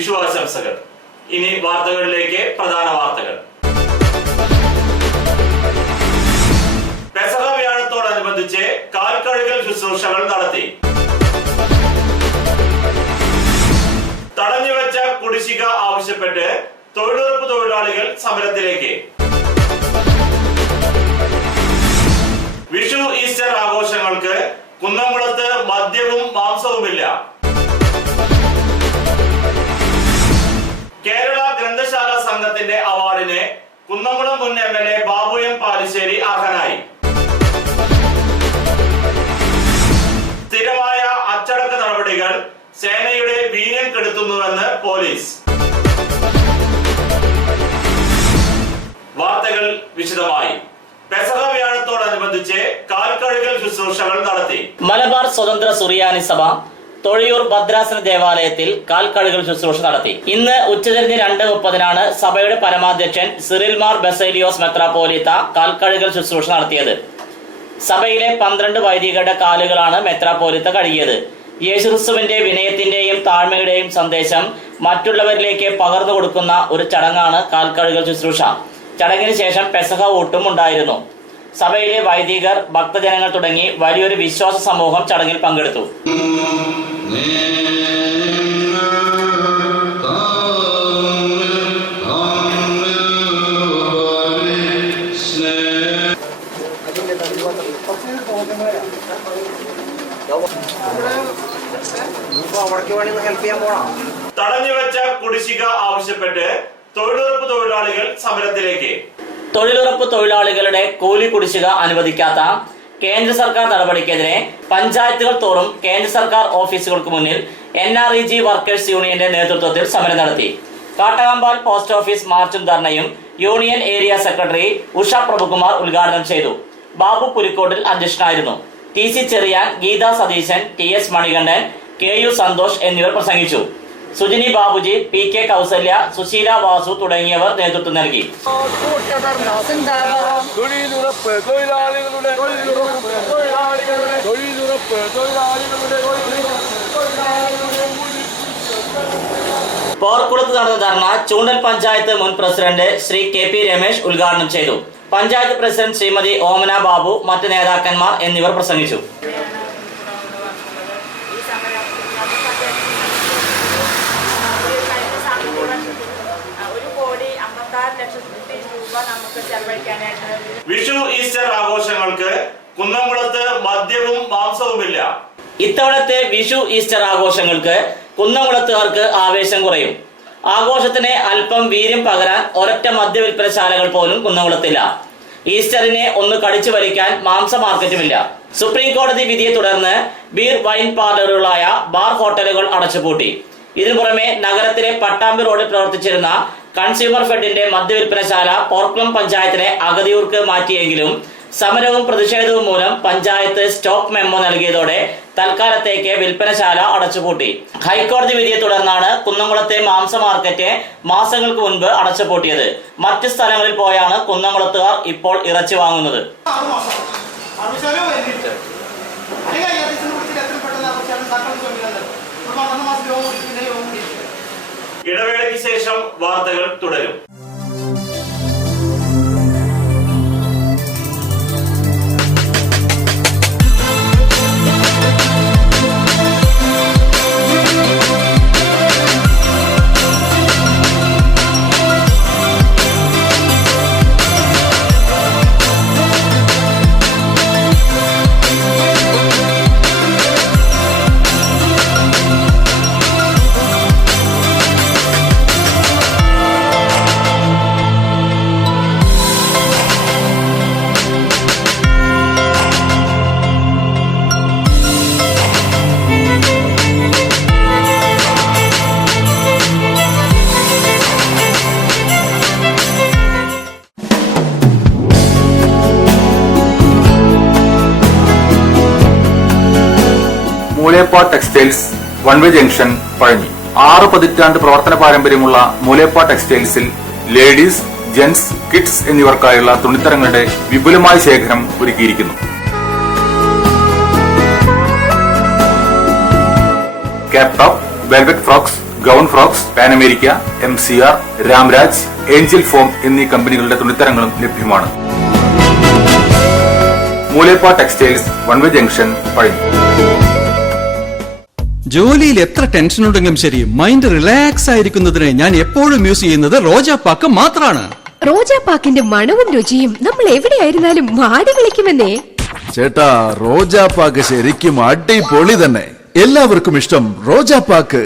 വിഷു ആശംസകൾ. ഇനി വാർത്തകളിലേക്ക്. പ്രധാന വാർത്തകൾ. പെസഹ വ്യാഴത്തോടനുബന്ധിച്ച് കാൽക്കഴുകൽ ശുശ്രൂഷകൾ നടത്തി. തടഞ്ഞുവെച്ച കുടിശ്ശിക ആവശ്യപ്പെട്ട് തൊഴിലുറപ്പ് തൊഴിലാളികൾ സമരത്തിലേക്ക്. വിഷു ഈസ്റ്റർ ആഘോഷങ്ങൾക്ക് കുന്നംകുളത്ത് മദ്യവും മാംസവുമില്ല. കേരള ഗ്രന്ഥശാല സംഘത്തിന്റെ അവാർഡിന് കുന്നംകുളം മുൻ MLA ബാബു എം പാലിശ്ശേരി അർഹനായി. സ്ഥിരമായ അച്ചടക്ക നടപടികൾ സേനയുടെ വീര്യം കെടുത്തുന്നുവെന്ന് പോലീസ്. വാർത്തകൾ വിശദമായി. പെസഹ വ്യാഴത്തോടനുബന്ധിച്ച് കാൽക്കഴുകൽ ശുശ്രൂഷകൾ നടത്തി. മലബാർ സ്വതന്ത്ര സുറിയാനി സഭ തൊഴിയൂർ ഭദ്രാസന ദേവാലയത്തിൽ കാൽക്കഴുകൽ ശുശ്രൂഷ നടത്തി. ഇന്ന് ഉച്ചതിരിഞ്ഞ് 2:30 സഭയുടെ പരമാധ്യക്ഷൻ സിറിൽ മാർ ബസേലിയോസ് മെത്രാപ്പോലീത്ത കാൽക്കഴുകൽ ശുശ്രൂഷ നടത്തിയത്. സഭയിലെ 12 വൈദികരുടെ കാലുകളാണ് മെത്രാപ്പോലീത്ത കഴുകിയത്. യേശുക്രിസ്തുവിന്റെ വിനയത്തിന്റെയും താഴ്മയുടെയും സന്ദേശം മറ്റുള്ളവരിലേക്ക് പകർന്നു കൊടുക്കുന്ന ഒരു ചടങ്ങാണ് കാൽക്കഴുകൽ ശുശ്രൂഷ. ചടങ്ങിന് ശേഷം പെസഹ ഊട്ടും ഉണ്ടായിരുന്നു. സഭയിലെ വൈദികർ, ഭക്തജനങ്ങൾ തുടങ്ങി വലിയൊരു വിശ്വാസ സമൂഹം ചടങ്ങിൽ പങ്കെടുത്തു. തടഞ്ഞുവെച്ച കുടിശ്ശിക ആവശ്യപ്പെട്ട് തൊഴിലുറപ്പ് തൊഴിലാളികൾ സമരത്തിലേക്ക്. തൊഴിലുറപ്പ് തൊഴിലാളികളുടെ കൂലി കുടിശ്ശിക അനുവദിക്കാത്ത കേന്ദ്ര സർക്കാർ നടപടിക്കെതിരെ പഞ്ചായത്തുകൾ തോറും കേന്ദ്ര സർക്കാർ ഓഫീസുകൾക്ക് മുന്നിൽ NREG വർക്കേഴ്സ് യൂണിയന്റെ നേതൃത്വത്തിൽ സമരം നടത്തി. കാട്ടകമ്പാൽ പോസ്റ്റ് ഓഫീസ് മാർച്ചും ധർണയും union area secretary Usha Prabhukumar ഉദ്ഘാടനം ചെയ്തു. ബാബു പുലിക്കോട്ടിൽ അധ്യക്ഷനായിരുന്നു. TC Cherian, Geetha Satheesan, TS Manikandan, KU Santhosh എന്നിവർ പ്രസംഗിച്ചു. സുജിനി ബാബുജി, PK കൗസല്യ, സുശീല വാസു തുടങ്ങിയവർ നേതൃത്വം നൽകി. പോർക്കുളത്ത് നടന്ന ധർണ ചൂണ്ടൽ പഞ്ചായത്ത് മുൻ പ്രസിഡന്റ് ശ്രീ KP രമേശ് ഉദ്ഘാടനം ചെയ്തു. പഞ്ചായത്ത് പ്രസിഡന്റ് ശ്രീമതി ഓമന ബാബു, മറ്റ് നേതാക്കന്മാർ എന്നിവർ പ്രസംഗിച്ചു. വിഷു ഈസ്റ്റർ ആഘോഷങ്ങൾക്ക് കുന്നംകുളത്ത് മദ്യവും മാംസവുമില്ല. ഇത്തവണത്തെ വിഷു ഈസ്റ്റർ ആഘോഷങ്ങൾക്ക് കുന്നംകുളത്തുകാർക്ക് ആവേശം കുറയും. ആഘോഷത്തിന് അല്പം വീര്യം പകരാൻ ഒരൊറ്റ മദ്യവിൽപ്പനശാലകൾ പോലും കുന്നംകുളത്തില്ല. ഈസ്റ്ററിനെ ഒന്ന് കടിച്ചു വലിക്കാൻ മാംസ മാർക്കറ്റുമില്ല. സുപ്രീം കോടതി വിധിയെ തുടർന്ന് ബീർ, വൈൻ പാർലറുകളായ ബാർ, ഹോട്ടലുകൾ അടച്ചുപൂട്ടി. ഇതിനു പുറമെ നഗരത്തിലെ പട്ടാമ്പി റോഡിൽ പ്രവർത്തിച്ചിരുന്ന കൺസ്യൂമർ ഫെഡിന്റെ മദ്യവിൽപ്പനശാല പോർക്കുളം പഞ്ചായത്തിനെ അഗതിയൂർക്ക് മാറ്റിയെങ്കിലും സമരവും പ്രതിഷേധവും മൂലം പഞ്ചായത്ത് സ്റ്റോപ്പ് മെമ്മോ നൽകിയതോടെ തൽക്കാലത്തേക്ക് വിൽപ്പനശാല അടച്ചുപൂട്ടി. ഹൈക്കോടതി വിധിയെ തുടർന്നാണ് കുന്നംകുളത്തെ മാംസ മാർക്കറ്റ് മാസങ്ങൾക്ക് മുൻപ് അടച്ചുപൂട്ടിയത്. മറ്റ് സ്ഥലങ്ങളിൽ പോയാണ് കുന്നംകുളത്തുകാർ ഇപ്പോൾ ഇറച്ചി വാങ്ങുന്നത്. ഇടവേളയ്ക്ക് ശേഷം വാർത്തകൾ തുടരും. മൂലേപ്പ ടെക്സ്റ്റൈൽസ്, വൺവേ ജംഗ്ഷൻ, പഴഞ്ഞി. 6 പതിറ്റാണ്ട് പ്രവർത്തന പാരമ്പര്യമുള്ള മൂലേപ്പ ടെക്സ്റ്റൈൽസിൽ ലേഡീസ്, ജെന്റ്സ്, കിഡ്സ് എന്നിവർക്കായുള്ള തുണിത്തരങ്ങളുടെ വിപുലമായ ശേഖരം ഒരുക്കിയിരിക്കുന്നു. Cap top, velvet frocks, gown frocks, pan America, MCR, Ramraj, Angel form എന്നീ കമ്പനികളുടെ തുണിത്തരങ്ങളും ലഭ്യമാണ്. മൂലേപ്പ ടെക്സ്റ്റൈൽസ്, വൺവേ ജംഗ്ഷൻ, പഴഞ്ഞി. ജോലിയിൽ എത്ര ടെൻഷൻ ഉണ്ടെങ്കിലും ശരി, മൈൻഡ് റിലാക്സ് ആയിരിക്കുന്നതിന് ഞാൻ എപ്പോഴും യൂസ് ചെയ്യുന്നത് റോജാപ്പാക്ക് മാത്രമാണ്. റോജാപ്പാക്കിന്റെ മണവും രുചിയും നമ്മൾ എവിടെയായിരുന്നാലും മാടി വിളിക്കുമെന്നേ. ചേട്ടാ, റോജാപ്പാക്ക് ശരിക്കും അടിപൊളി തന്നെ. എല്ലാവർക്കും ഇഷ്ടം റോജാപ്പാക്ക്.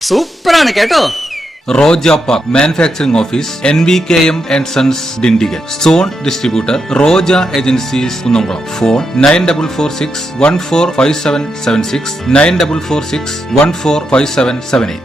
സൂപ്പറാണ് കേട്ടോ. Roja Park Manufacturing Office, NVKM and Sons, Dindigul. Zone Distributor, Roja Agencies, Kunnamkulam. Phone 9446 145776 9446 145778.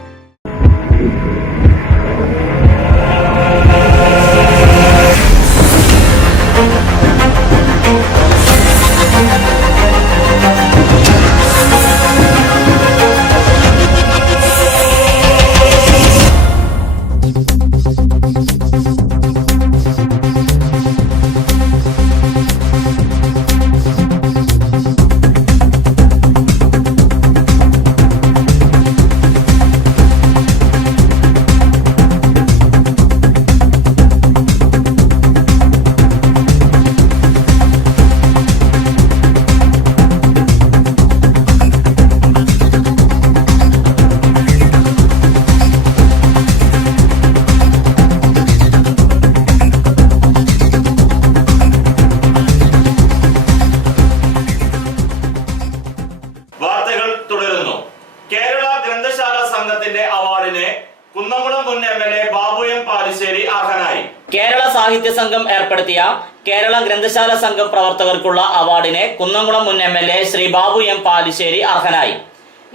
Kerala ഗ്രന്ഥശാല സംഘത്തിന്റെ അവാർഡിന് കുന്നംകുളം മുൻ MLA ബാബു എം പാലിശ്ശേരി അർഹനായി. കേരള സാഹിത്യ സംഘം ഏർപ്പെടുത്തിയ കേരള ഗ്രന്ഥശാല സംഘം പ്രവർത്തകർക്കുള്ള അവാർഡിന് കുന്നംകുളം മുൻ MLA ശ്രീ ബാബു എം പാലിശ്ശേരി അർഹനായി.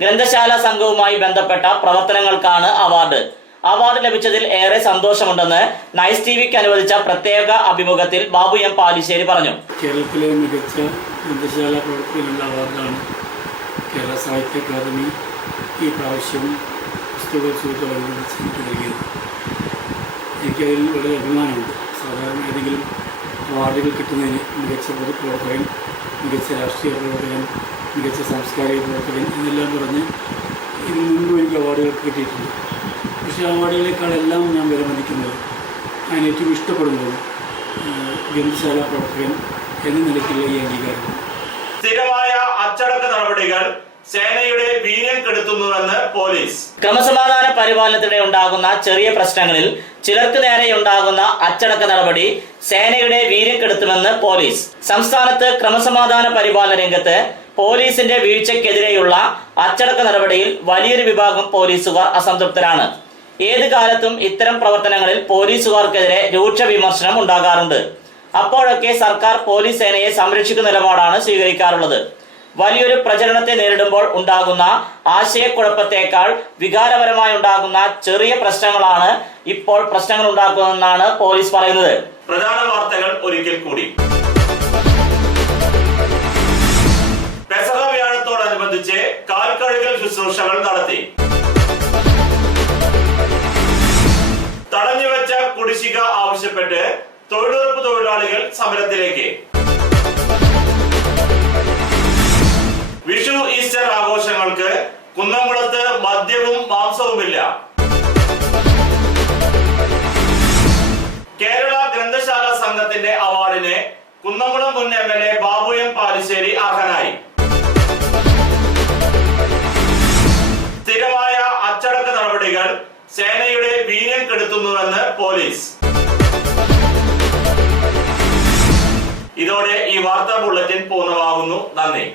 ഗ്രന്ഥശാല സംഘവുമായി ബന്ധപ്പെട്ട പ്രവർത്തനങ്ങൾക്കാണ് അവാർഡ്. അവാർഡ് ലഭിച്ചതിൽ ഏറെ സന്തോഷമുണ്ടെന്ന് നൈസ് ടിവിക്ക് അനുവദിച്ച പ്രത്യേക അഭിമുഖത്തിൽ ബാബു എം പാലിശ്ശേരി പറഞ്ഞു. കേരളത്തിലെ മികച്ച ഗ്രന്ഥശാല പ്രവർത്തനത്തിനുള്ള അവാർഡാണ് കേരള സാഹിത്യ അക്കാദമി ഈ പ്രാവശ്യം പുസ്തകോത്സവത്തോടനുബന്ധിച്ച് എനിക്ക് നൽകിയത്. എനിക്കതിൽ വളരെ അഭിമാനമുണ്ട്. സാധാരണ ഏതെങ്കിലും അവാർഡുകൾ കിട്ടുന്നതിന് മികച്ച പൊതുപ്രവർത്തകൻ, മികച്ച രാഷ്ട്രീയ പ്രവർത്തകൻ, മികച്ച സാംസ്കാരിക പ്രവർത്തകൻ എന്നെല്ലാം പറഞ്ഞ് ഇതിന് മുൻപ് എനിക്ക് അവാർഡുകൾ കിട്ടിയിട്ടുണ്ട്. പക്ഷേ അവാർഡുകളെക്കാളെല്ലാം ഞാൻ വിലമതിക്കുന്നത്, ഞാൻ ഏറ്റവും ഇഷ്ടപ്പെടുന്നത് ഗ്രന്ഥശാല പ്രവർത്തകൻ എന്ന നിലയ്ക്കുള്ള ഈ അംഗീകാരം. സ്ഥിരമായ അച്ചടക്ക നടപടികൾ സേനയുടെ വീര്യം കെടുത്തുന്നുവെന്ന് പോലീസ്. ക്രമസമാധാന പരിപാലനത്തിനിടെ ഉണ്ടാകുന്ന ചെറിയ പ്രശ്നങ്ങളിൽ ചിലർക്ക് നേരെയുണ്ടാകുന്ന അച്ചടക്ക നടപടി സേനയുടെ വീര്യം കെടുത്തുമെന്ന് പോലീസ്. സംസ്ഥാനത്ത് ക്രമസമാധാന പരിപാലന രംഗത്ത് പോലീസിന്റെ വീഴ്ചയ്ക്കെതിരെയുള്ള അച്ചടക്ക നടപടിയിൽ വലിയൊരു വിഭാഗം പോലീസുകാർ അസംതൃപ്തരാണ്. ഏത് കാലത്തും ഇത്തരം പ്രവർത്തനങ്ങളിൽ പോലീസുകാർക്കെതിരെ രൂക്ഷ വിമർശനം ഉണ്ടാകാറുണ്ട്. അപ്പോഴൊക്കെ സർക്കാർ പോലീസ് സേനയെ സംരക്ഷിക്കുന്ന നിലപാടാണ് സ്വീകരിക്കാറുള്ളത്. വലിയൊരു പ്രചരണത്തെ നേരിടുമ്പോൾ ഉണ്ടാകുന്ന ആശയക്കുഴപ്പത്തേക്കാൾ വികാരപരമായി ഉണ്ടാകുന്ന ചെറിയ പ്രശ്നങ്ങളാണ് ഇപ്പോൾ പ്രശ്നങ്ങൾ ഉണ്ടാക്കുന്നതെന്നാണ് പോലീസ് പറയുന്നത്. പ്രധാന വാർത്തകൾ ഒരിക്കൽ കൂടി. പെസഹ വ്യാഴത്തോടനുബന്ധിച്ച് കാൽക്കഴുകൽ ശുശ്രൂഷകൾ നടത്തി. തടഞ്ഞുവെച്ച കുടിശ്ശിക ആവശ്യപ്പെട്ട് തൊഴിലുറപ്പ് തൊഴിലാളികൾ സമരത്തിലേക്ക്. വിഷു ഈസ്റ്റർ ആഘോഷങ്ങൾക്ക് കുന്നംകുളത്ത് മദ്യവും മാംസവുമില്ല. കേരള ഗ്രന്ഥശാല സംഘത്തിന്റെ അവാർഡിന് കുന്നംകുളം മുൻ MLA ബാബു എം പാലിശ്ശേരി അർഹനായി. സ്ഥിരമായ അച്ചടക്ക നടപടികൾ സേനയുടെ വീര്യം കെടുത്തുന്നുവെന്ന് പോലീസ്. ഇതോടെ ഈ വാർത്താ ബുള്ളറ്റിൻ പൂർണ്ണമാകുന്നു. നന്ദി.